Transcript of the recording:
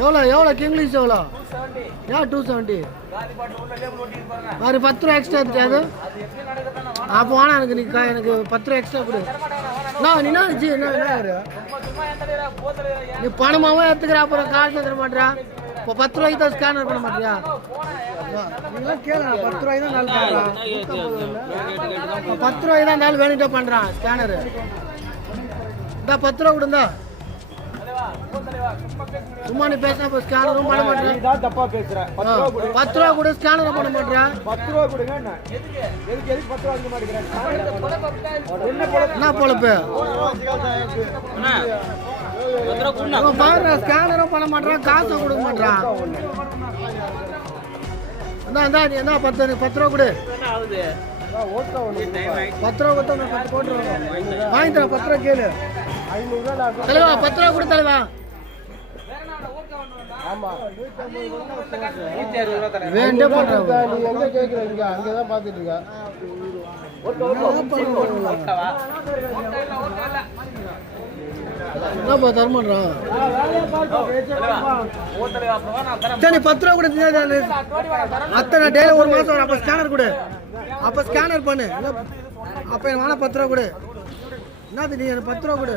எவ்வளோ இங்கிலீஷ் எவ்வளோ? ஏன் 270? வேறு 10 ரூபா எக்ஸ்ட்ரா எடுத்துட்டு அப்போ வேணா எனக்கு 10 ரூபா எக்ஸ்ட்ரா கொடு. நீ நீ பணமாவும் எடுத்துக்கிற, அப்புறம் காசு தர மாட்டேறா. இப்போ 10 ரூபாய்க்கு தான் ஸ்கேனர் பண்ண மாட்டியா? நீங்களாம் கேளுங்க, 10 ரூபாய்க்கு தான் நாள் பண்ணுறான். 10 ரூபாய்க்கு தான் நாள் வேணுகிட்டே பண்ணுறான் ஸ்கேனரு. இந்த 10 ரூபா கொடுந்தா சும்மா நீ பேசினா இப்போ ஸ்கேனரும் பண்ண மாட்டேன். தப்பா பேசுறேன். 10 ரூபா கூட ஸ்கேனரும் பண்ண மாட்டேன். 10 ரூபா கொடுங்க. எதுக்கு 10 ரூபா அதிகமா எடுக்கிறேன்? என்ன பொழப்பு? பாரு, ஸ்கேனரும் பண்ண மாட்டேன், காசும் கொடுக்க மாட்டேன். என்ன 10 ரூபா கொடு. 10 ரூபா கொடுத்தா 10 போட்டுருவாங்க. வாங்கி தர 10 ரூபா கேளு. தலைவா 10 ரூபா கொடு தலைவா. வேண்டே பண்றாங்க. நீ எங்க கேக்குறீங்க? அங்க தான் பாத்துட்டு இருக்க. என்னப்பா தரமாட்டா? சரி 10 ரூபா கொடு. அத்தனை டெய்லி ஒரு மாசம் வரும். அப்ப ஸ்கேனர் கொடு. அப்ப ஸ்கேனர் பண்ணு. அப்ப எனக்கு வேணா 10 ரூபா கொடு. என்ன நீ எனக்கு 10 ரூபா கொடு.